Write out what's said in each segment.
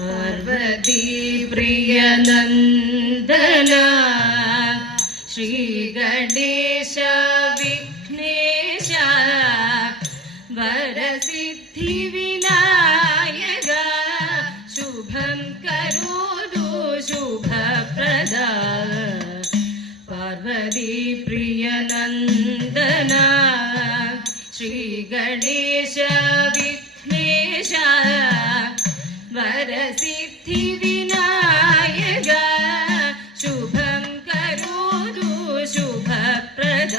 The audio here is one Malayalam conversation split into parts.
पार्वती प्रियनन्दना पार्वतीप्रियनन्दना श्रीगणेशविघ्नेश भरतिथिविनायगा शुभं करोतु शुभप्रदा पार्वती प्रियनन्दना श्रीगणेश विघ्नेश വരസിദ്ധി വിനായക ശുഭം കരോതു ശുഭപ്രദ.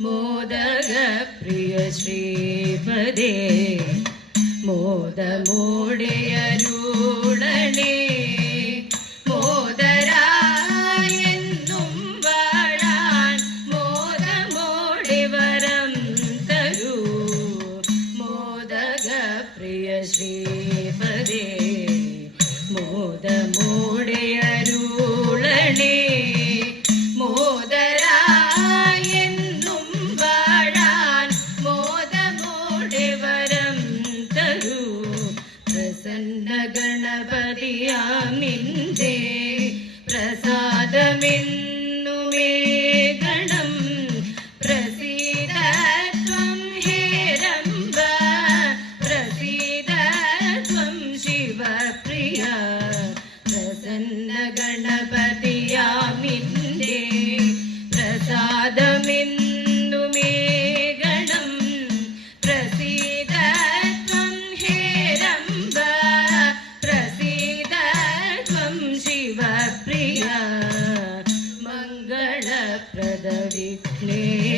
മോദക പ്രിയ ശ്രീപദേ മോദമോടെയരുളണേ. മോദരായെന്നും വാഴാൻ മോദമോടെ വരം തരൂ. മോദക പ്രിയ ശ്രീപദേ പ്രസാദമെന്നുമേ ഗണം. പ്രസീദത്വം ഹേരംബ പ്രസീദത്വം ശിവപ്രിയ. പ്രസന്ന ഗണപതിയാമിന്റെ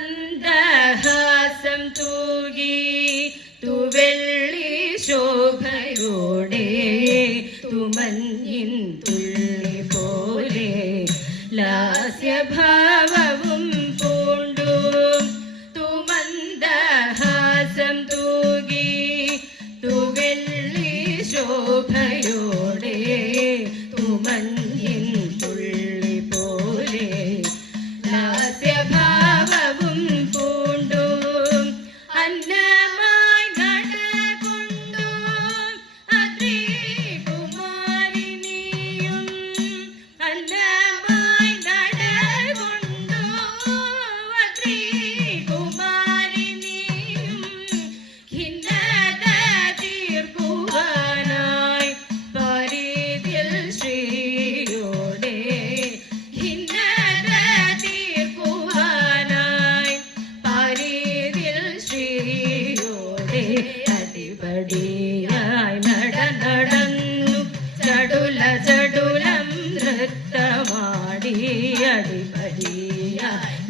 തുമന്ദഹാസം തൂകി തുവെള്ളി ശോഭയോടെ തുമഞ്ഞിൻ തുള്ളി പോലെ ലാസ്യഭാവവും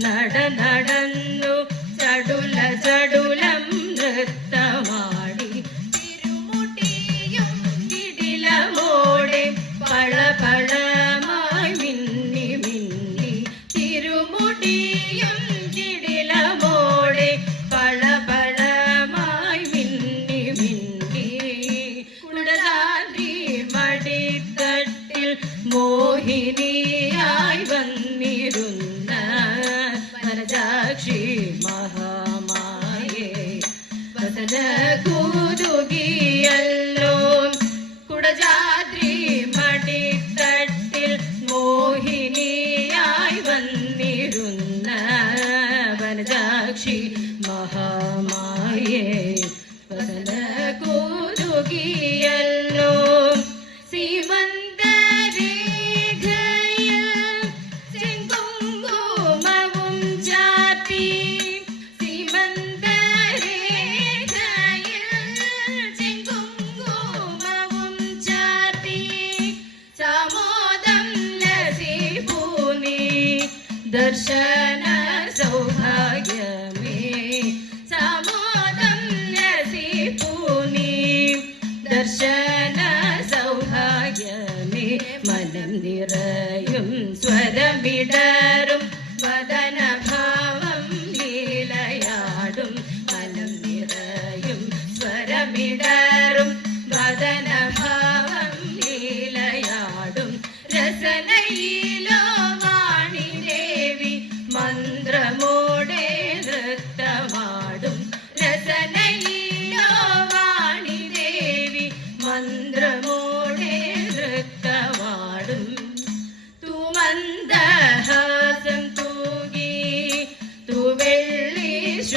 நட நட ஸ்வரமிட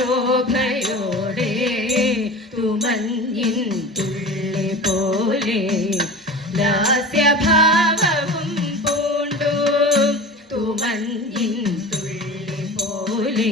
ശോഭയോടെ തുമഞ്ഞിൻ തുള്ളി പോലെ ദാസ്യഭാവവും പൂണ്ടു തുമഞ്ഞിൻ തുള്ളി പോലെ